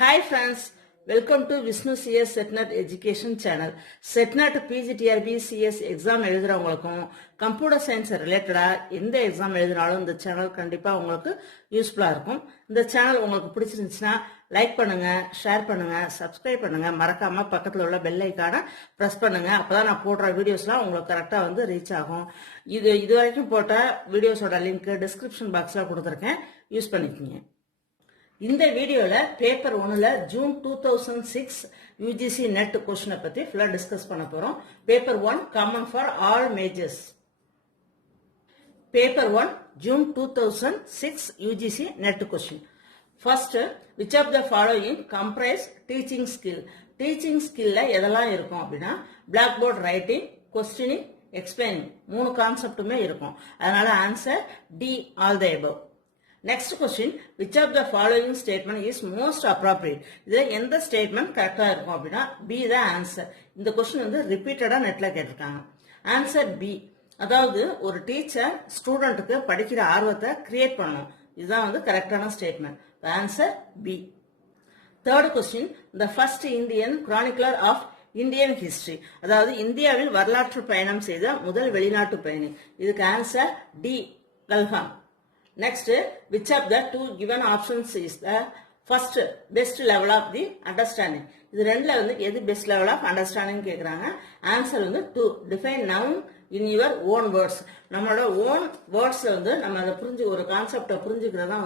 Hi friends, welcome to Vishnu CS SETNET Education Channel. SETNET PGTRB CS exam எழுதுறவங்களுக்கும் computer science ரிலேட்டடா எந்த exam எழுதினாலும் இந்த channel கண்டிப்பா உங்களுக்கு யூஸ்ஃபுல்லா இருக்கும். இந்த சேனல் உங்களுக்கு பிடிச்சிருந்துச்சுன்னா லைக் பண்ணுங்க, ஷேர் பண்ணுங்க, சப்ஸ்கிரைப் பண்ணுங்க, மறக்காம பக்கத்துல உள்ள பெல் ஐகானை பிரஸ் பண்ணுங்க. அப்பதான் நான் போடுற வீடியோஸ்லாம் உங்களுக்கு கரெக்டா ரீச் ஆகும். இது வரைக்கும் போட்ட வீடியோஸோட லிங்க் டிஸ்கிரிப்ஷன் பாக்ஸ்ல கொடுத்துருக்கேன், யூஸ் பண்ணிக்கோங்க. இந்த வீடியோல பேப்பர் 1ல ஜூன் 2006 யூஜிசி நெட் கொஸ்டினை பத்தி ஃபுல்லா டிஸ்கஸ் பண்ண போறோம். Paper 1 common for all majors. Paper 1 June 2006 UGC NET question. First, which of the following comprise teaching skill? Teaching ஸ்கில்ல எதெல்லாம் இருக்கும் அப்படின்னா blackboard writing, questioning, explaining, 3 கான்செப்டுமே இருக்கும். அதனால answer D, all the above. Next question, which of the following statement is most appropriate? இதுல எந்த statement கரெக்டா இருக்கும் அப்படின்னா பி தான் ஆன்சர். இந்த கொஸ்டின் ரிப்பீட்டடா நெட்ல கேட்டிருக்காங்க. Answer B. அதாவது ஒரு டீச்சர் ஸ்டூடெண்ட்டுக்கு படிக்கிற ஆர்வத்தை கிரியேட் பண்ணும். இதுதான் கரெக்டான statement. Answer B. Third question, the first Indian chronicler of Indian history. அதாவது இந்தியாவில் வரலாற்று பயணம் செய்த முதல் வெளிநாட்டு பயணி. இதுக்கு ஆன்சர் டி, கல்ஹாம். Next, which of the two given options is the first best level of the understanding? இது ரெண்டுல எது best level of understanding கேக்குறாங்க. Answer 2, define noun in your own words. நம்மளோட ஓன் வேர்ட்ஸ்ல நம்ம அதை ஒரு கான்செப்டை புரிஞ்சுக்கிறதா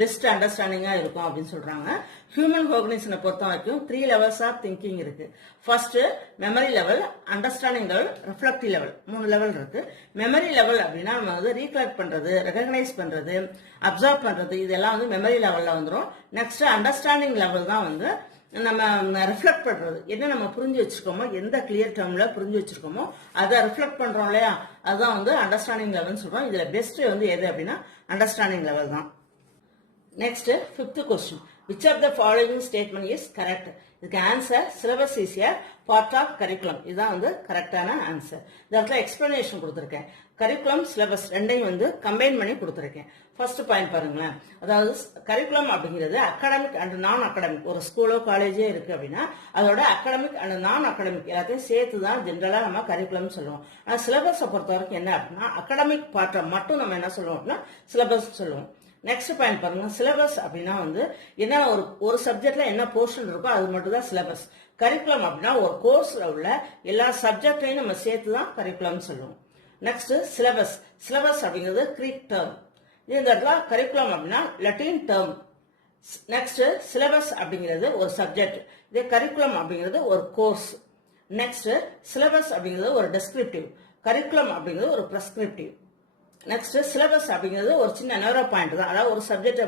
பெஸ்ட் அண்டர்ஸ்டாண்டிங்கா இருக்கும் அப்படின்னு சொல்றாங்க. ஹியூமன் ஆர்கனைசேஷனை பொறுத்த வரைக்கும் 3 லெவல்ஸ் ஆஃப் திங்கிங் இருக்கு. First memory level, understanding level, reflective level, 3 level இருக்கு. மெமரி லெவல் அப்படின்னா நம்ம ரீகலெக்ட் பண்றது, ரெகக்னைஸ் பண்றது, அப்சர்வ் பண்றது, இதெல்லாம் மெமரி லெவல்ல வந்துடும். நெக்ஸ்ட் அண்டர்ஸ்டாண்டிங் லெவல் தான் நம்ம ரிஃப்ளெக்ட் பண்றது, என்ன நம்ம புரிஞ்சு வச்சிருக்கோமோ, எந்த கிளியர் டேர்ம்ல புரிஞ்சு வச்சிருக்கோமோ அதை ரிஃப்ளெக்ட் பண்றோம் இல்லையா, அதுதான் அண்டர்ஸ்டாண்டிங் லெவல்னு சொல்றோம். இதுல பெஸ்ட் எது அப்படின்னா அண்டர்ஸ்டாண்டிங் லெவல் தான். Next, 5th question, which of the following statement is correct? இதுக்கு answer syllabus is a part of curriculum. இதுதான் கரெக்டான ஆன்சர். இந்த இடத்துல எக்ஸ்பிளனேஷன் கொடுத்திருக்கேன். கரிக்குலம் சிலபஸ் ரெண்டையும் கம்பைன் பண்ணி கொடுத்திருக்கேன். ஃபர்ஸ்ட் பாயிண்ட் பாருங்களேன். அதாவது கரிக்குலம் அப்படிங்கிறது அகாடமிக் அண்ட் நான் அகாடமிக். ஒரு ஸ்கூலோ காலேஜோ இருக்கு அப்படின்னா அதோட அகாடமிக் அண்ட் நான் அகாடமிக் எல்லாத்தையும் சேர்த்து தான் ஜென்ரலா நம்ம கரிக்குலம் சொல்லுவோம். ஆனா சிலபஸை பொறுத்த வரைக்கும் என்ன அப்படின்னா அகாடமிக் பார்ட்டை மட்டும் நம்ம என்ன சொல்லுவோம் அப்படின்னா சிலபஸ் சொல்லுவோம். நெக்ஸ்ட் பாயிண்ட் பாருங்க, சிலபஸ் அப்படின்னா என்ன ஒரு சப்ஜெக்ட்ல என்ன போர்ஷன் இருக்கோ அது மட்டும் தான் சிலபஸ். கரிக்குலம் அப்படின்னா ஒரு கோர்ஸ்ல உள்ள எல்லா சப்ஜெக்டையும் நம்ம சேர்த்து தான் கரிக்குலம் சொல்லுவோம். Next syllabus. சிலபஸ் அப்படிங்கிறது கிரீக் டேர்ம். இந்த இடத்துல கரிக்குலம் அப்படின்னா லட்டின் டேர்ம். நெக்ஸ்ட் சிலபஸ் அப்படிங்கிறது ஒரு சப்ஜெக்ட், இதே கரிக்குலம் அப்படிங்கிறது ஒரு கோர்ஸ். நெக்ஸ்ட் சிலபஸ் அப்படிங்கிறது ஒரு டெஸ்கிரிப்டிவ், கரிக்குலம் அப்படிங்கிறது ஒரு பிரெஸ்கிரிப்டிவ். நெக்ஸ்ட் சிலபஸ் அப்படிங்கிறது ஒரு சின்ன நேரோ பாயிண்ட் தான், அதாவது ஒரு சப்ஜெக்ட்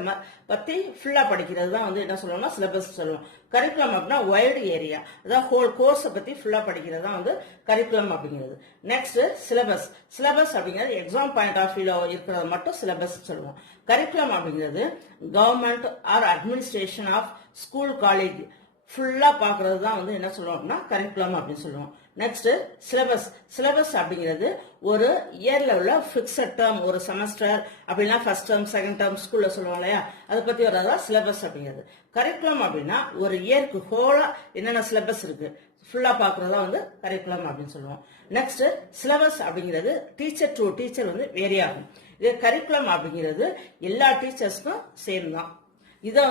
பத்தி ஃபுல்லா படிக்கிறது தான் என்ன சொல்லுவோம்னா சிலபஸ் சொல்லுவோம். கரிக்குலம் அப்படின்னா வைடு ஏரியா, அதாவது ஹோல் கோர்ஸை பத்தி ஃபுல்லா படிக்கிறது தான் கரிக்குலம் அப்படிங்கிறது. Next syllabus. சிலபஸ் அப்படிங்கிறது எக்ஸாம் பாயிண்ட் ஆஃப் வியூல இருக்கிறத மட்டும் சிலபஸ் சொல்லுவோம். கரிக்குலம் அப்படிங்கிறது government or administration of school, college ஃபுல்லா பாக்குறது தான் என்ன சொல்லுவோம் அப்படின்னா கரிக்குலம் அப்படின்னு சொல்லுவோம். Next syllabus. சிலபஸ் அப்படிங்கிறது ஒரு இயர்ல உள்ள பிக்சட் டேர்ம், ஒரு செமஸ்டர் அப்படின்னா ஃபர்ஸ்ட் டேர்ம், செகண்ட் டேர்ம் ஸ்கூல்ல சொல்லுவோம் இல்லையா, அதை பத்தி வரதான் சிலபஸ் அப்படிங்கிறது. கரிக்குலம் அப்படின்னா ஒரு இயருக்கு ஹோலா என்னென்ன சிலபஸ் இருக்கு ஃபுல்லா பாக்குறதா கரிக்குலம் அப்படின்னு சொல்லுவோம். நெக்ஸ்ட் சிலபஸ் அப்படிங்கிறது டீச்சர் டு டீச்சர் வேரி ஆகும். இது கரிக்குலம் அப்படிங்கிறது எல்லா டீச்சர்ஸ்க்கும் சேம் தான். இதை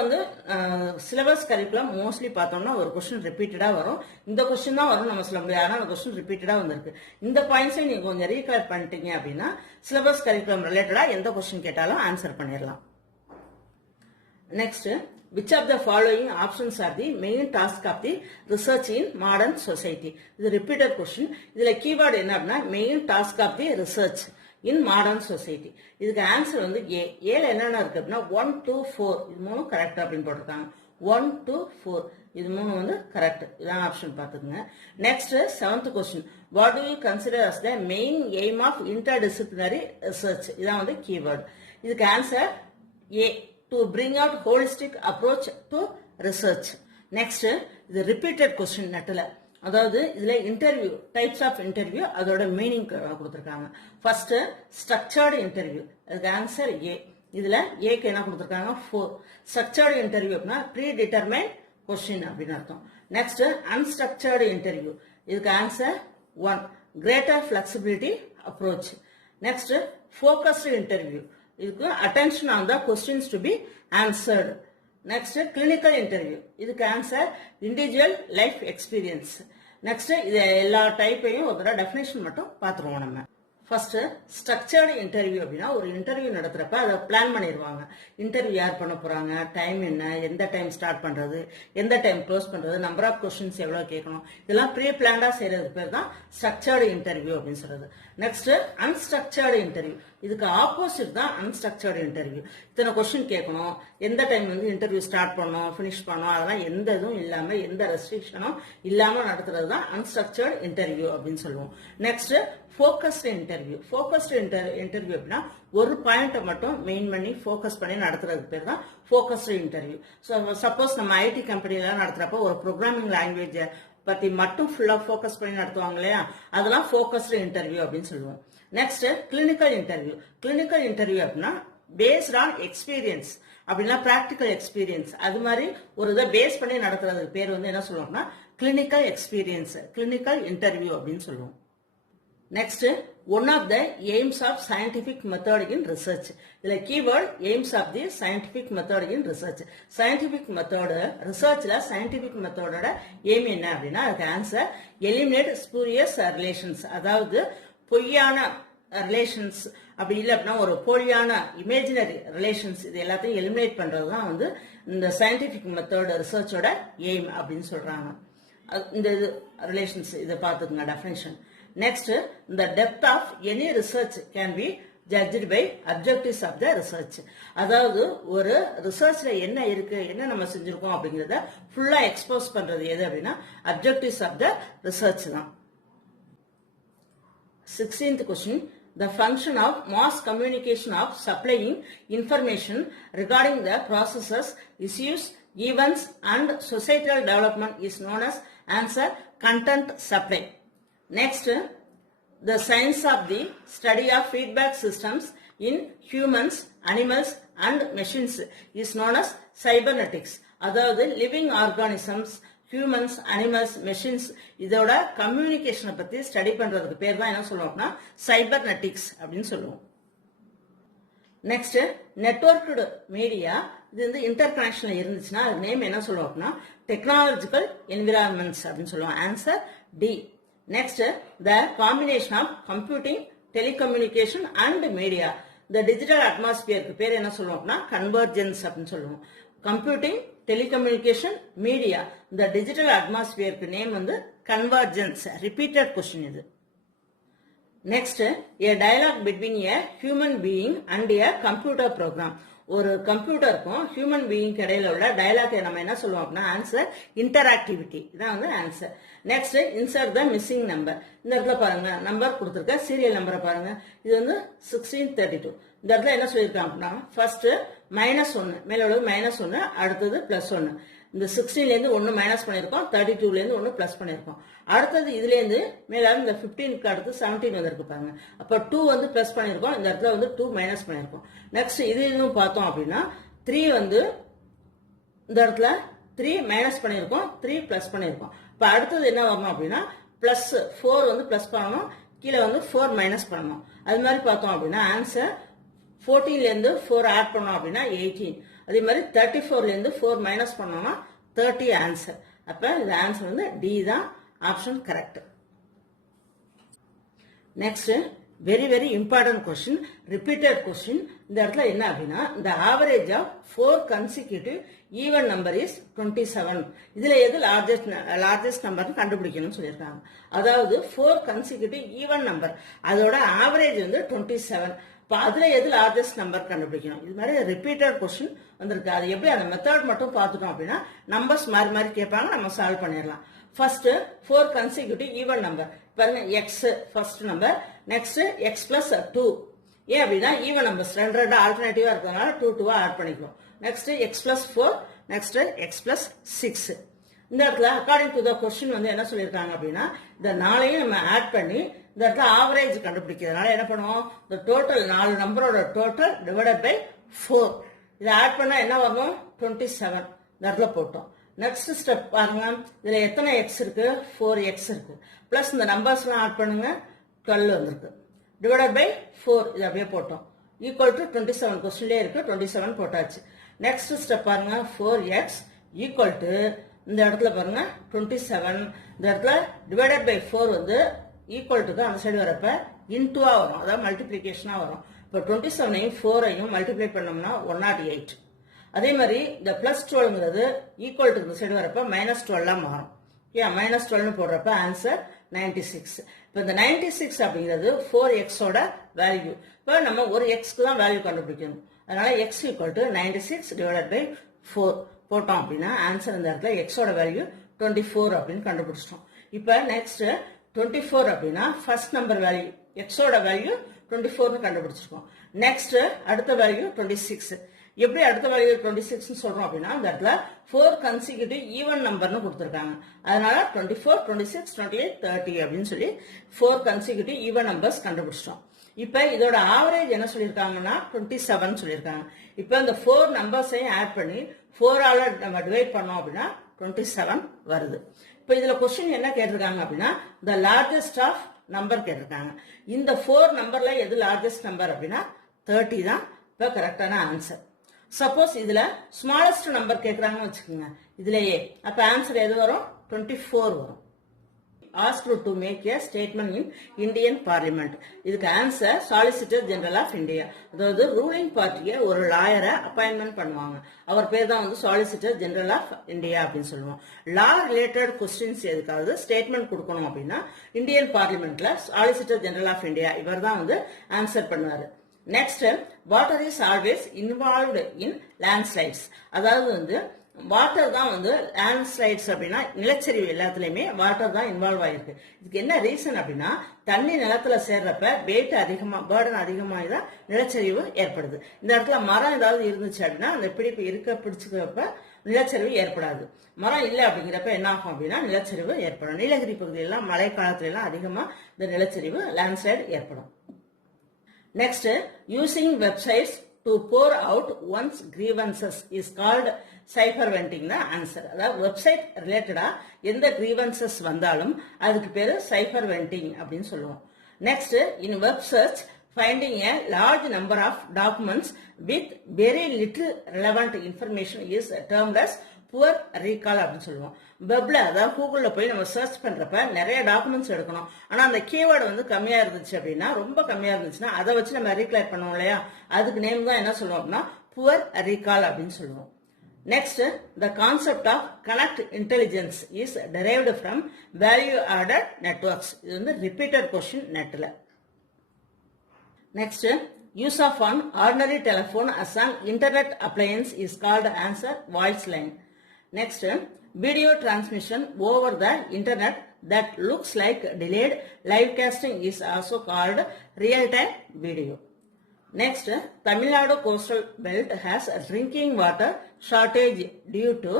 சிலபஸ் கரிக்குலம் மோஸ்ட்லி பார்த்தோம்னா ஒரு கொஸ்டின் ரிப்பீட்டடா வரும். இந்த கொஸ்டின் தான் வரும் நம்ம சொல்ல முடியாது, ஆனால் அந்த கொஸ்டின் ரிப்பீட்டடா வந்திருக்கு. இந்த பாயிண்ட்ஸை நீங்க கொஞ்சம் ரீகலெக்ட் பண்ணிட்டீங்க அப்படின்னா சிலபஸ் கரிக்குலம் ரிலேட்டடா எந்த கொஸ்டின் கேட்டாலும் ஆன்சர் பண்ணிடலாம். Next, which of the following options are the main task of the research in modern society? இது ரிப்பீட்டட் கொஸ்டின். இதுல கீவேர்டு என்ன அப்படின்னா main task of the research in modern society. இதுக்கு answer A. ஏல என்னென்ன இருக்கு அப்படின்னா 1, 2, 4 இது 3 கரெக்ட் அப்படின்னு போட்டிருக்காங்க. 1, 2, 4 இது 3 கரெக்ட். இதான் ஆப்ஷன் பார்த்துக்குங்க. Next 7th question, what do you consider as the main aim of interdisciplinary research? இதான் கீவேர்டு. இதுக்கு answer A, to bring out holistic approach to research. Next இது ரிப்பீட்டட் கொஸ்டின் நெட்ல. அதாவது இதுல இன்டர்வியூ, டைப்ஸ் ஆஃப் இன்டர்வியூ, அதோட meaning கொடுத்திருக்காங்க. First structured interview, அதுக்கு answer A. இதுல ஏக்கு என்ன கொடுத்திருக்காங்க 4. ஸ்ட்ரக்சர்டு இன்டர்வியூ அப்படின்னா ப்ரீ டிட்டர்மைன் கொஸ்டின் அப்படின்னு அர்த்தம். நெக்ஸ்ட் அன்ஸ்ட்ரக்சர்டு இன்டர்வியூ, இதுக்கு answer 1 greater flexibility approach. Next focused interview, இதுக்கு attention on the questions to be answered. Next clinical interview, இதுக்கு answer individual life experience. Next இது எல்லா டைப்பையும் ஒரு டெஃபினேஷன் மட்டும் பார்த்துருவோம் நம்ம. ஃபர்ஸ்ட் ஸ்ட்ரக்சர்டு இன்டர்வியூ அப்படின்னா ஒரு இன்டர்வியூ நடத்துறப்ப அதை பிளான் பண்ணிடுவாங்க. இன்டர்வியூ யார் பண்ண போறாங்க, டைம் என்ன, எந்த டைம் ஸ்டார்ட் பண்றது, எந்த டைம் க்ளோஸ் பண்றது, நம்பர் ஆஃப் கொஸ்டின்ஸ் எவ்வளவு கேட்கணும், இதெல்லாம் ப்ரீ பிளான்டா செய்யறது பேர் தான் ஸ்ட்ரக்சர்டு இன்டர்வியூ அப்படின்னு சொல்றது. நெக்ஸ்ட் அன்ஸ்ட்ரக்சர்டு இன்டர்வியூ, இதுக்கு ஆப்போசிட் தான் அன்ஸ்ட்ரக்சர்டு இன்டர்வியூ. இத்தனை கொஸ்டின் கேட்கணும், எந்த டைம் வந்து இன்டர்வியூ ஸ்டார்ட் பண்ணணும், ஃபினிஷ் பண்ணணும், அதெல்லாம் எந்த இதுவும் இல்லாம எந்த ரெஸ்ட்ரிக்ஷனும் இல்லாம நடத்துறது தான் அன்ஸ்ட்ரக்சர்டு இன்டர்வியூ அப்படின்னு சொல்லுவோம். Next focused interview. Focused interview அப்படின்னா ஒரு பாயிண்ட்டை மட்டும் மெயின் பண்ணி ஃபோக்கஸ் பண்ணி நடத்துறதுக்கு பேர் தான் ஃபோக்கஸ்டு இன்டர்வியூ. ஸோ சப்போஸ் நம்ம ஐடி கம்பெனிலாம் நடத்துறப்ப ஒரு ப்ரோக்ராமிங் லாங்குவேஜை பத்தி மட்டும் ஃபுல்லா ஃபோக்கஸ் பண்ணி நடத்துவாங்க இல்லையா, அதெல்லாம் ஃபோக்கஸ்டு இன்டர்வியூ அப்படின்னு சொல்லுவோம். Next clinical interview. Clinical interview அப்படின்னா பேஸ்ட் ஆன் எக்ஸ்பீரியன்ஸ் அப்படின்னா ப்ராக்டிக்கல் எக்ஸ்பீரியன்ஸ், அது மாதிரி ஒரு இதை பேஸ் பண்ணி நடத்துறதுக்கு பேர் வந்து என்ன சொல்லுவோம்னா கிளினிக்கல் எக்ஸ்பீரியன்ஸ், கிளினிக்கல் இன்டர்வியூ அப்படின்னு சொல்லுவோம். Next, one of the aims of scientific method in research. The keyword aims of the scientific method in research. Scientific method, research la scientific method oda aim enna appadina adukku answer eliminate spurious relations. அதாவது பொய்யான relations அப்படி இல்லை அப்படின்னா ஒரு போலியான imaginary relations இது எல்லாத்தையும் eliminate பண்றது தான் வந்து இந்த சயின்டிபிக் மெத்தட் ரிசர்ச்சோட எய்ம் அப்படின்னு சொல்றாங்க. இந்த ரிலேஷன்ஸ் இதை பார்த்துக்குங்க definition. Next, the depth of any research can be judged by objectives of the research. அதாவது ஒரு ரிசர்ச்ல என்ன இருக்கு, என்ன நம்ம செஞ்சிருக்கோம் அப்படிங்கறத ஃபுல்லா எக்ஸ்போஸ் பண்றது எது அப்படின்னா objectives of the research தான். 16th question, the function of mass communication of supplying information regarding the processes, issues, events and societal development is known as answer content supply. Next, the science of the study of feedback systems in humans, animals and machines is known as cybernetics. அதாவது living organisms, humans, animals, machines இதோட கம்யூனிகேஷனை பத்தி study பண்றதுக்கு பேர் தான் என்ன சொல்லுவோம்னா சைபர்நெட்டிக்ஸ் அப்படின்னு சொல்லுவோம். நெக்ஸ்ட் நெட்வொர்க்டு மீடியா, இது வந்து இன்டர் கனெக்ஷன்ல இருந்துச்சுன்னா அது நேம் என்ன சொல்லுவோம் அப்படின்னா டெக்னாலஜிக்கல் என்விரான்மெண்ட்ஸ் அப்படின்னு சொல்லுவோம். Answer D. Next, the combination of computing, telecommunication and media. The digital atmosphere பேர் என்ன சொல்லுவோம்னா convergence அப்படின்னு சொல்லுவோம். Computing, telecommunication, media. The digital atmosphere name வந்து convergence. Repeated question இது. Next, a dialogue between a human being and a computer program. ஒரு கம்ப்யூட்டருக்கும் human being இடையில உள்ள டயலாக் நம்ம என்ன சொல்லுவோம் அப்படின்னா ஆன்சர் இன்டராக்டிவிட்டி, இதான் வந்து ஆன்சர். நெக்ஸ்ட் இன்சர்ட் த மிஸ்ஸிங் நம்பர். இந்த இடத்துல பாருங்க நம்பர் கொடுத்துருக்க சீரியல் நம்பரை பாருங்க, இது வந்து 1632. இந்த இடத்துல என்ன சொல்லியிருக்காங்க அப்படின்னா ஃபர்ஸ்ட் -1 மேல உள்ளது -1, அடுத்தது +1. இந்த 16ல இருந்து 1 மைனஸ் பண்ணிருக்கோம், 32ல இருந்து 1 பிளஸ் பண்ணிருக்கோம். அடுத்தது இதுல இருந்து மேல இந்த 15க்கு அடுத்து 17 வந்திருக்கு பாருங்க, அப்ப 2 வந்து பிளஸ் பண்ணிருக்கோம், இந்த இடத்துல வந்து 2 மைனஸ் பண்ணிருக்கோம். நெக்ஸ்ட் இதுவும் பார்த்தோம் அப்படின்னா 3 வந்து இந்த இடத்துல 3 மைனஸ் பண்ணிருக்கோம், 3 பிளஸ் பண்ணிருக்கோம். இப்ப அடுத்தது என்ன வரணும் அப்படின்னா பிளஸ் 4 வந்து பிளஸ் பண்ணணும், கீழே வந்து 4 மைனஸ் பண்ணணும். அது மாதிரி பார்த்தோம் அப்படின்னா ஆன்சர் 14ல இருந்து 4 ஆட் பண்ணோம் அப்படின்னா 18. அதே மாதிரி 34ல இருந்து 4 மைனஸ் பண்ணோம்னா 30 ஆன்சர். அப்ப இந்த ஆன்சர் வந்து டி தான் option correct. Next very very important question, repeated question. இந்த இடத்துல என்ன அப்படின்னா இந்த average of 4 consecutive even number is 27. இதுல எது லார்ஜஸ்ட் நம்பர் கண்டுபிடிக்கணும்னு சொல்லியிருக்காங்க. அதாவது 4 கன்சிக்யூட்டிவ் ஈவன் நம்பர் அதோட ஆவரேஜ் வந்து 27. அதுல எது லார்ஜஸ்ட் நம்பர் கண்டுபிடிக்கணும். இது மாதிரி ரிப்பீட்டட் கொஸ்டின் வந்திருக்கு. அது எப்படி அந்த மெத்தட் மட்டும் பார்த்துட்டோம் அப்படின்னா நம்பர்ஸ் மாறி மாறி கேட்பாங்க, நம்ம சால்வ் பண்ணிடலாம். ஃபர்ஸ்ட் 4 கன்சிக்யூட்டிவ் ஈவன் நம்பர் பாருங்க, X first number, next X plus 2. ஏன் அப்படின்னா ஈவன் நம்பர்ஸ் ரெண்டு ஆல்டர்னேட்டிவா இருக்கிறதுனால 2 ஆட் பண்ணிக்கிறோம். Next X plus 4, next X plus 6. இந்த இடத்துல அக்கார்டிங் டு த கொஸ்டின் வந்து என்ன சொல்லியிருக்காங்க அப்படின்னா இந்த 4ஐயும் நம்ம ஆட் பண்ணி இந்த இடத்துல ஆவரேஜ் கண்டுபிடிக்கிறதுனால என்ன பண்ணுவோம், இந்த டோட்டல் 4 நம்பரோட டோட்டல் டிவைடட் பை 4 இதை ஆட் பண்ணா என்ன வரணும் 27. இந்த இடத்துல போட்டோம். நெக்ஸ்ட் ஸ்டெப் பாருங்க, இதுல எத்தனை எக்ஸ் இருக்கு? 4x இருக்கு. பிளஸ் இந்த நம்பர்ஸ்லாம் ஆட் பண்ணுங்க, 12 வந்திருக்கு. டிவைடட் பை 4 இது அப்படியே போட்டோம். ஈக்குவல் டு 27 கொஸ்டின்லேயே இருக்கு, 27 போட்டாச்சு. நெக்ஸ்ட் ஸ்டெப் பாருங்க, 4x ஈக்குவல் டு இந்த இடத்துல பாருங்க 27, இந்த இடத்துல டிவைடட் பை 4 வந்து ஈக்குவல் டு அந்த சைடு வரப்ப இன்டூவா வரும், அதாவது மல்டிபிளிகேஷனா வரும். இப்போ 27ஐயும் 4ஐயும் மல்டிப்ளை பண்ணோம்னா 108. அதே மாதிரி இந்த பிளஸ் 12ங்கிறது ஈக்குவல் டு இந்த சைடு வரப்ப -12 மாறும். ஏன் -12னு போடுறப்ப ஆன்சர் 96. இப்போ இந்த 96 அப்படிங்கிறது 4xோட வேல்யூ. இப்போ நம்ம ஒரு எக்ஸ்க்கு தான் வேல்யூ கண்டுபிடிக்கணும். அதனால x equal to 96 divided by 4 போட்டோம் அப்படின்னா ஆன்சர் இந்த இடத்துல எக்ஸோட வேல்யூ 24 அப்படின்னு கண்டுபிடிச்சிட்டோம். இப்போ நெக்ஸ்ட் 24 அப்படின்னா ஃபர்ஸ்ட் நம்பர் வேல்யூ எக்ஸோட வேல்யூ 24னு கண்டுபிடிச்சிருக்கோம். நெக்ஸ்ட் அடுத்த வேல்யூ 26. எப்படி அடுத்த வேல்யூ 26 சொல்றோம் அப்படின்னா இந்த இடத்துல 4 கன்சிக்யூட்டிவ் ஈவன் நம்பர்னு கொடுத்துருக்காங்க. அதனால 24, 26, 28, 30 அப்படின்னு சொல்லி 4 கன்சிக்யூட்டிவ் ஈவன் நம்பர்ஸ் கண்டுபிடிச்சிட்டோம். இப்ப இதோட ஆவரேஜ் என்ன சொல்லியிருக்காங்கன்னா 27 சொல்லியிருக்காங்க. இப்ப இந்த 4 நம்பர்ஸையும் ஆட் பண்ணி 4ஆல நம்ம டிவைட் பண்ணோம் அப்படின்னா 27 வருது. இப்ப இதுல கொஸ்டின் என்ன கேட்டிருக்காங்க அப்படின்னா the largest ஆஃப் நம்பர் கேட்டிருக்காங்க. இந்த 4 நம்பர்ல எது லார்ஜஸ்ட் நம்பர் அப்படின்னா 30 தான் இப்ப கரெக்டான ஆன்சர். சப்போஸ் இதுல ஸ்மாலஸ்ட் நம்பர் கேட்கறாங்கன்னு வச்சுக்கோங்க இதுலயே, அப்ப ஆன்சர் எது வரும்? 24 வரும். asked to make a statement in Indian Parliament. இதுக்கு answer solicitor general of India. அதாவது ரூலிங் பார்ட்டியை ஒரு லாயரை அப்பாயின்மெண்ட் பண்ணுவாங்க. அவர் பேர் தான் வந்து சாலிசிட்டர் ஜெனரல் ஆஃப் இந்தியா அப்படின்னு சொல்லுவோம். லா ரிலேட்டட் கொஸ்டின்ஸ் எதுக்காவது ஸ்டேட்மெண்ட் கொடுக்கணும் அப்படின்னா இந்தியன் பார்லிமெண்ட்ல சாலிசிட்டர் ஜெனரல் ஆஃப் இந்தியா இவர் தான் வந்து ஆன்சர் பண்ணுவாரு. Next, water is always involved in landslides. அதாவது வந்து வாட்டர் தான் வந்து லேண்ட்ஸ்லைட்ஸ் அப்படின்னா நிலச்சரிவு எல்லாத்துலயுமே வாட்டர் தான் இன்வால்வ் ஆயிருக்கு. இதுக்கு என்ன ரீசன் அப்படின்னா தண்ணி நிலத்துல சேர்றப்ப வெயிட் அதிகமா, பேர்டன் அதிகமாக தான் நிலச்சரிவு ஏற்படுது. இந்த இடத்துல மரம் ஏதாவது இருந்துச்சு அப்படின்னா அந்த பிடிப்பு பிடிச்சுக்கிறப்ப நிலச்சரிவு ஏற்படாது. மரம் இல்லை அப்படிங்கிறப்ப என்ன ஆகும் அப்படின்னா நிலச்சரிவு ஏற்படும். நீலகிரி பகுதியெல்லாம் மழை காலத்துல எல்லாம் அதிகமா இந்த நிலச்சரிவு லேண்ட்ஸ்லைட் ஏற்படும். Next, using websites to pour out one's grievances is called cipher venting the answer. அதாவது வெப்சைட் ரிலேட்டடா எந்த grievances வந்தாலும் அதுக்கு பேரு cipher venting அப்படின்னு சொல்லுவோம். Next, in web search finding a large number of documents with very little relevant information is termed as poor recall அப்படின்னு சொல்லுவோம். வெப்ல அதாவது கூகுள்ல போய் நம்ம சர்ச் பண்றப்ப நிறைய டாக்குமெண்ட்ஸ் எடுக்கணும். ஆனா அந்த கீவேர்டு வந்து கம்மியா இருந்துச்சு அப்படின்னா, ரொம்ப கம்மியா இருந்துச்சுன்னா அதை வச்சு நம்ம ரீகால் பண்ணுவோம் இல்லையா, அதுக்கு நேம் தான் என்ன சொல்லுவோம் அப்படின்னா புவர் ரீகால் அப்படின்னு சொல்லுவோம். Next, the concept of connect intelligence is derived from value added networks. இது வந்து ரிப்பீட்டட் கொஸ்டின் நெட்ல. Next, use of an ordinary telephone as an internet appliance is called answer voice line. Next, video transmission over the internet that looks like delayed live casting is also called real-time video. Next, Tamil Nadu coastal belt has a drinking water shortage due to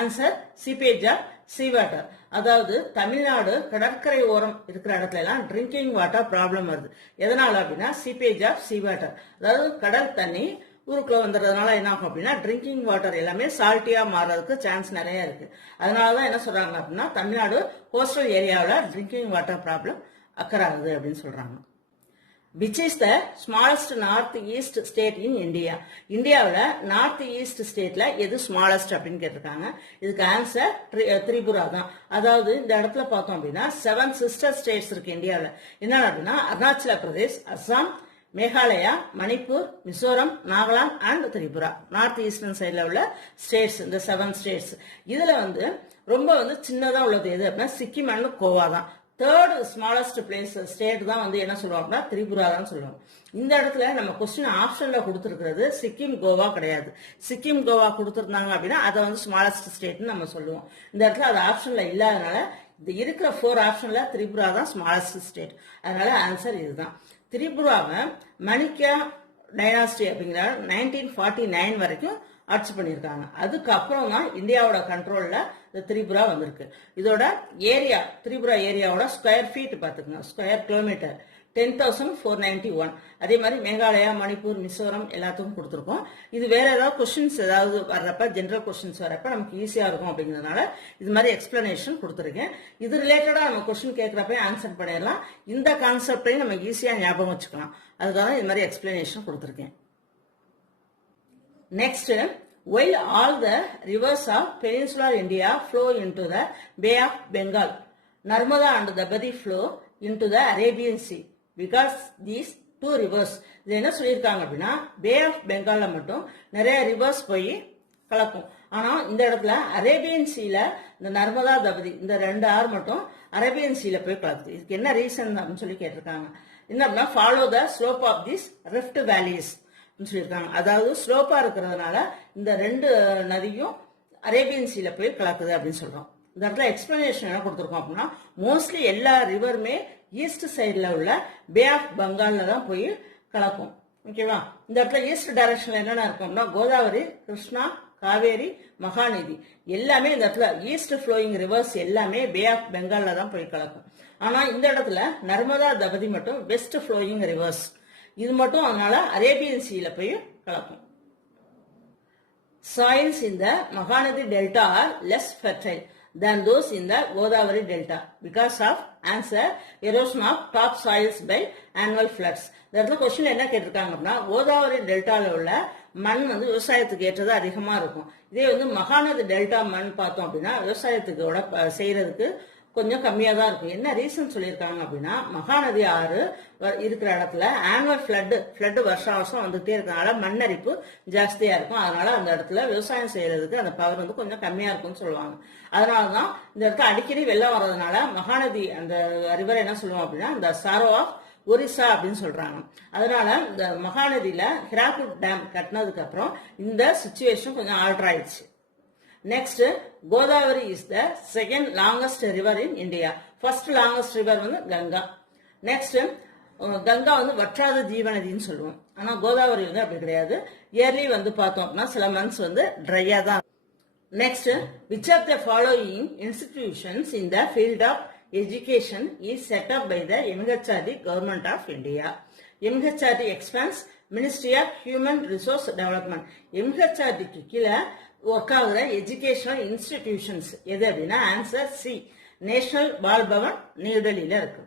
answer seepage of seawater. அதாவது தமிழ்நாடு கடற்கரை ஓரம் இருக்கிற இடத்துல எல்லாம் drinking water problem வருது. எதனால அப்படின்னா seepage of சீவாட்டர், அதாவது கடல் தண்ணி ஊருக்குள்ள வந்துடுறதுனால என்ன ஆகும் அப்படின்னா ட்ரிங்கிங் வாட்டர் எல்லாமே சால்ட்டியா மாறதுக்கு சான்ஸ் நிறைய இருக்கு. அதனாலதான் என்ன சொல்றாங்க அப்படின்னா தமிழ்நாடு கோஸ்டல் ஏரியாவில் ட்ரிங்கிங் வாட்டர் ப்ராப்ளம் அக்கர் ஆகுது அப்படின்னு சொல்றாங்க. Which is the smallest north east state in India? இந்தியாவில் நார்த் ஈஸ்ட் ஸ்டேட்ல எது ஸ்மாலஸ்ட் அப்படின்னு கேட்டிருக்காங்க. இதுக்கு ஆன்சர் திரிபுரா தான். அதாவது இந்த இடத்துல பார்த்தோம் அப்படின்னா 7 சிஸ்டர் ஸ்டேட்ஸ் இருக்கு இந்தியாவில். என்ன அப்படின்னா Arunachal Pradesh, Assam, Meghalaya, Manipur, Mizoram, Nagaland and Tripura. North eastern சைட்ல உள்ள ஸ்டேட்ஸ் இந்த 7 ஸ்டேட்ஸ். இதுல வந்து ரொம்ப வந்து சின்னதா உள்ளது எது அப்படின்னா சிக்கிம் அண்ட் கோவா தான். தேர்ட் ஸ்மாலஸ்ட் பிளேஸ் ஸ்டேட் தான் வந்து என்ன சொல்லுவோம் அப்படின்னா திரிபுரா தான் சொல்லுவோம். இந்த இடத்துல நம்ம கொஸ்டின் ஆப்ஷன்ல கொடுத்துருக்கிறது சிக்கிம் கோவா கிடையாது. சிக்கிம் கோவா கொடுத்துருந்தாங்க அப்படின்னா அதை வந்து ஸ்மாலஸ்ட் ஸ்டேட்னு நம்ம சொல்லுவோம். இந்த இடத்துல அது ஆப்ஷன்ல இல்லாதனால இது இருக்கிற 4 ஆப்ஷன்ல திரிபுரா தான் ஸ்மாலஸ்ட் ஸ்டேட். அதனால ஆன்சர் இதுதான். திரிபுராவை மணிக்கா டைனாஸ்டி அப்படிங்கிற 1949 வரைக்கும் ஆட்சி பண்ணியிருக்காங்க. அதுக்கப்புறம் தான் இந்தியாவோட கண்ட்ரோல்ல இந்த திரிபுரா வந்திருக்கு. இதோட ஏரியா, திரிபுரா ஏரியாவோட ஸ்கொயர் ஃபீட் பார்த்துக்கோங்க, ஸ்கொயர் கிலோமீட்டர் 10,491. அதே மாதிரி மேகாலயா, மணிப்பூர், மிசோரம் எல்லாத்துக்கும் கொடுத்துருக்கோம். இது வேற ஏதாவது கொஸ்டின்ஸ் ஏதாவது வர்றப்ப, ஜென்ரல் கொஸ்டின்ஸ் வரப்ப நமக்கு ஈஸியா இருக்கும் அப்படிங்கிறதுனால இது மாதிரி எக்ஸ்பிளனேஷன் கொடுத்துருக்கேன். இது ரிலேட்டடா நம்ம கொஸ்டின் கேட்கறப்ப ஆன்சர் பண்ணிடலாம். இந்த கான்செப்டையும் நம்ம ஈஸியா ஞாபகம் வச்சுக்கலாம். அதுக்காக இது மாதிரி எக்ஸ்பிளனேஷன் கொடுத்துருக்கேன். Next, while all the rivers of peninsular India flow into the Bay of Bengal, Narmada and Dabadi flow into the Arabian Sea. Because these two rivers, இது என்ன சொல்லியிருக்காங்க அப்படின்னா, பே ஆஃப் பெங்கால்ல மட்டும் நிறைய ரிவர்ஸ் போய் கலக்கும். ஆனா இந்த இடத்துல அரேபியன் சீல இந்த நர்மதா, தபதி இந்த 2 ஆறு மட்டும் அரேபியன் சீல போய் கலக்குது. இதுக்கு என்ன ரீசன் அப்படின்னு சொல்லி கேட்டிருக்காங்க. என்ன அப்படின்னா, follow the slope of this rift valleys சொல்லியிருக்காங்க. அதாவது ஸ்லோப்பா இருக்கிறதுனால இந்த 2 நதியும் அரேபியன் சீல போய் கலக்குது அப்படின்னு சொல்றோம். இந்த இடத்துல எக்ஸ்பிளனேஷன் என்ன கொடுத்துருக்கோம் அப்படின்னா, மோஸ்ட்லி எல்லா ரிவருமே ஈஸ்ட் சைட்ல உள்ள பே ஆஃப் பெங்கால்ல தான் போய் கலக்கும். ஓகேவா? இந்த இடத்துல ஈஸ்ட் டைரக்ஷன்ல என்னென்ன இருக்கும் அப்படின்னா, கோதாவரி, கிருஷ்ணா, காவேரி, மகாநதி எல்லாமே இந்த இடத்துல ஈஸ்ட் ஃப்ளோயிங் ரிவர்ஸ் எல்லாமே பே ஆஃப் பெங்கால்ல தான் போய் கலக்கும். ஆனா இந்த இடத்துல நர்மதா, தபதி மட்டும் வெஸ்ட் ஃப்ளோயிங் ரிவர்ஸ். இது மட்டும் அதனால அரேபியன் சீல போய் கலக்கும். Soils in the Mahanadi Delta are less fertile than those in the Godavari Delta because of answer erosion of top soils by annual floods. இந்த இடத்துல கொஸ்டின் என்ன கேட்டிருக்காங்க அப்படின்னா, கோதாவரி டெல்டால உள்ள மண் வந்து விவசாயத்துக்கு ஏற்றது அதிகமா இருக்கும். இதே வந்து மகாநதி டெல்டா மண் பார்த்தோம் அப்படின்னா விவசாயத்துக்கு செய்யறதுக்கு கொஞ்சம் கம்மியா தான் இருக்கும். என்ன ரீசன் சொல்லியிருக்காங்க அப்படின்னா, மகாநதி ஆறு இருக்கிற இடத்துல ஆனுவல் ஃபிளட் வருஷம் வந்துட்டே இருக்கனால மண்ணரிப்பு ஜாஸ்தியா இருக்கும். அதனால அந்த இடத்துல விவசாயம் செய்யறதுக்கு அந்த பவர் வந்து கொஞ்சம் கம்மியா இருக்கும்னு சொல்லுவாங்க. அதனாலதான் இந்த இடத்துல அடிக்கடி வெள்ளம் வர்றதுனால மகாநதி அந்த ரிவர் என்ன சொல்லுவோம் அப்படின்னா, இந்த சாரோ ஆஃப் ஒரிசா அப்படின்னு சொல்றாங்க. அதனால இந்த மகாநதியில ஹிராகுட் டேம் கட்டினதுக்கு அப்புறம் இந்த சிச்சுவேஷன் கொஞ்சம் ஆல்டர் ஆயிடுச்சு. Next, Godavari is the second longest river in India. First longest river வந்து கங்கா. நெக்ஸ்ட், கங்கா வந்து வற்றாத ஜீவநதின்னு சொல்லுவோம். ஆனா கோதாவரி வந்து அப்படி கிடையாது. இயர்லி வந்து பார்த்தோம் அப்படின்னா சில மந்த்ஸ் வந்து ட்ரையா தான். Next, which of the following institutions in the field of education is set up by the MHRD Government of India. MHRD expands Ministry of Human Resource Development. MHRD க்கு கீழே ஒர்க் ஆகுற எஜுகேஷனல் இன்ஸ்டிடியூஷன்ஸ் எது அப்படின்னா answer C, national Bal Pawan new டெல்லியில இருக்கு.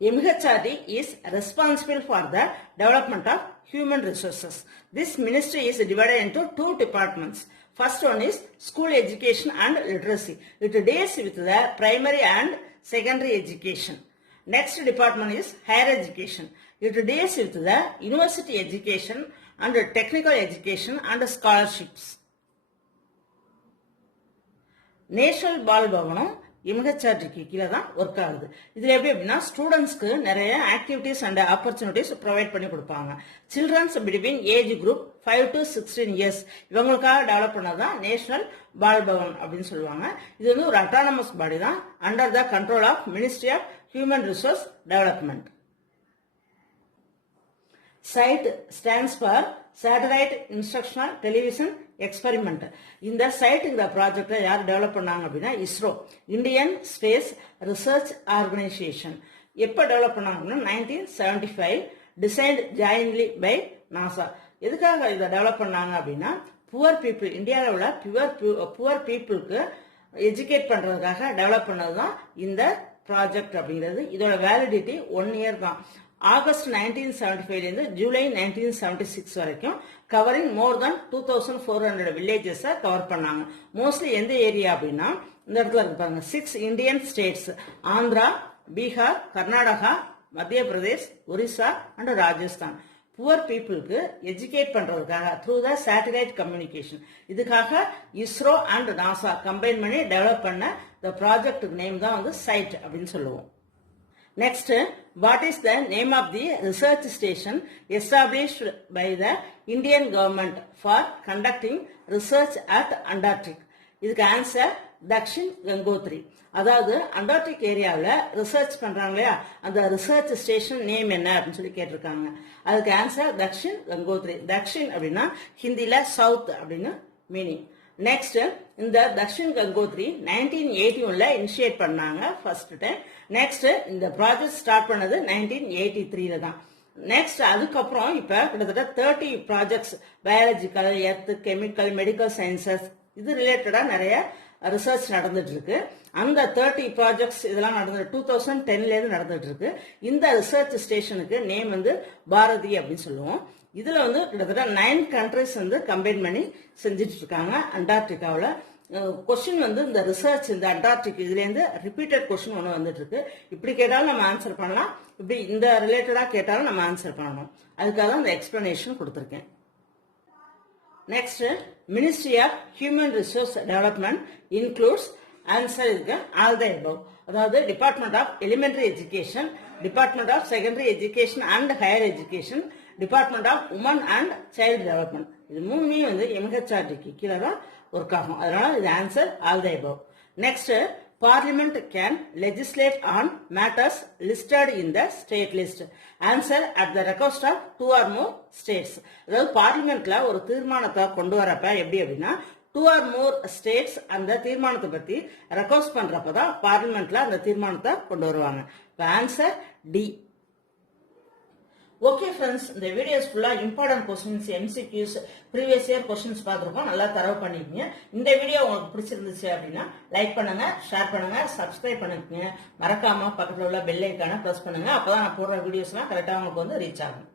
MHRD is responsible for the development of human resources. This ministry is divided into 2 departments. First one is school education and literacy. It deals with the primary and secondary education. Next department is higher education. It deals with the university education and technical education and scholarships. National Bal பவனும் MHRDக்கு கீழே தான் work ஆகுது. இதுல எப்படி அப்படின்னா, ஸ்டூடெண்ட்ஸ்க்கு நிறைய ஆக்டிவிட்டிஸ் அண்ட் ஆப்பர்ச்சுனிட்டிஸ் ப்ரொவைட் பண்ணி கொடுப்பாங்க. Childrens between age group 5 to 16 years இவங்களுக்காக டெவலப் பண்ணதான் நேஷனல் பால் பவன் அப்படின்னு சொல்லுவாங்க. இது வந்து ஒரு அட்டானமஸ் பாடி தான், under the control of ministry of human resource development. SITE stands for satellite instructional television experiment. இந்த சைட்டுங்கிற ப்ராஜெக்டை யார் டெவலப் பண்ணாங்க அப்படின்னா ISRO, Indian Space Research Organisation. எப்போ டெவலப் பண்ணாங்க அப்படின்னா 1975, டிசைன்ட் ஜாயின்ட்லி பை நாசா. எதுக்காக இதை டெவலப் பண்ணாங்க அப்படின்னா, புவர் பீப்புள், இந்தியாவில் உள்ள புவர் பீப்புளுக்கு எஜுகேட் பண்றதுக்காக டெவலப் பண்ணதுதான் இந்த ப்ராஜெக்ட் அப்படிங்கிறது. இதோட வேலிடிட்டி 1 இயர் தான். ஆகஸ்ட் 1975 இருந்து ஜூலை 1976 வரைக்கும் கவரிங் மோர் தென் 2400 வில்லேஜஸ் கவர் பண்ணாங்க. மோஸ்ட்லி எந்த ஏரியா அப்படின்னா, இந்த இடத்துல இருக்கு பாருங்க, 6 இந்தியன் ஸ்டேட்ஸ், ஆந்திரா, பீகார், கர்நாடகா, மத்திய பிரதேஷ், ஒரிசா அண்ட் ராஜஸ்தான். புவர் பீப்புளுக்கு எஜுகேட் பண்றதுக்காக த்ரூ த சேட்டலைட் கம்யூனிகேஷன். இதுக்காக இஸ்ரோ அண்ட் நாசா கம்பைன் பண்ணி டெவலப் பண்ண இந்த ப்ராஜெக்ட் நேம் தான் வந்து சைட் அப்படின்னு சொல்லுவோம். Next, what is the name of the research station established by the Indian government for conducting research at Antarctic? இதுக்கு ஆன்சர் தக்ஷின் கங்கோத்ரி. அதாவது அண்டார்டிக் ஏரியாவில் ரிசர்ச் பண்றாங்க இல்லையா, அந்த ரிசர்ச் ஸ்டேஷன் நேம் என்ன அப்படின்னு சொல்லி கேட்டிருக்காங்க. அதுக்கு ஆன்சர் தக்ஷின் கங்கோத்ரி. தக்ஷின் அப்படின்னா ஹிந்தியில சவுத் அப்படின்னு மீனிங். நெக்ஸ்ட் இந்த தக்ஷின் கங்கோத்ரி 1981ல இனிஷியேட் பண்ணாங்க ஃபர்ஸ்ட் டைம். நெக்ஸ்ட் இந்த ப்ராஜெக்ட் ஸ்டார்ட் பண்ணது 1983ல தான். நெக்ஸ்ட் அதுக்கப்புறம் இப்ப கிட்டத்தட்ட 30 projects biological, earth, chemical, medical sciences இது ரிலேட்டடா நிறைய ரிசர்ச் நடந்துட்டு இருக்கு. அந்த 30 ப்ராஜெக்ட்ஸ் இதெல்லாம் நடந்து 2010ல இருந்து நடந்துட்டு இருக்கு. இந்த ரிசர்ச் ஸ்டேஷனுக்கு நேம் வந்து பாரதி அப்படின்னு சொல்லுவோம். இதுல வந்து கிட்டத்தட்ட 9 கண்ட்ரிஸ் வந்து கம்பைன் பண்ணி செஞ்சுட்டு இருக்காங்க. அண்டார்டிகாவில் கொஸ்டின் வந்து இந்த ரிசர்ச் இந்த அண்டார்டிக் இதுல இருந்து ரிப்பீட்டட் கொஸ்டின் ஒன்று வந்துட்டு இருக்கு. இப்படி கேட்டாலும் நம்ம ஆன்சர் பண்ணலாம், இப்படி இந்த ரிலேட்டடா கேட்டாலும் நம்ம ஆன்சர் பண்ணணும். அதுக்காக தான் இந்த எக்ஸ்பிளனேஷன் கொடுத்துருக்கேன். Next ministry of human resource development includes answer இருக்கு ஆல் த எபவ். அதாவது department of elementary education, department of secondary education and higher education, department of women and child development. இது மூணுமே வந்து எம்ஹெச்ஆர்டிக்கு கீழே தான் ஒர்க் ஆகும். அதனால இது answer all the above. Next parliament can legislate on matters listed in the state list. Answer at the request of 2 or more states. அதாவது பார்லிமெண்ட்ல ஒரு தீர்மானத்தை கொண்டு வரப்ப எப்படி அப்படின்னா 2 or more ஸ்டேட்ஸ் அந்த தீர்மானத்தை பத்தி ரெக்வஸ்ட் பண்றப்பதான் பார்லிமெண்ட்ல அந்த தீர்மானத்தை கொண்டு வருவாங்க. Answer D. ஓகே ஃப்ரெண்ட்ஸ், இந்த வீடியோஸ் ஃபுல்லா important questions, MCQs, previous year questions பார்த்துருக்கோம். நல்லா தரவு பண்ணிக்கங்க. இந்த வீடியோ உங்களுக்கு பிடிச்சிருந்துச்சு அப்படின்னா லைக் பண்ணுங்க, ஷேர் பண்ணுங்க, சப்ஸ்கிரைப் பண்ணிக்கங்க. மறக்காம பக்கத்தில் உள்ள பெல் ஐக்கானை பிரஸ் பண்ணுங்க. அப்பதான் நான் போடுற வீடியோஸ்லாம் கரெக்டாக உங்களுக்கு வந்து ரீச் ஆகும்.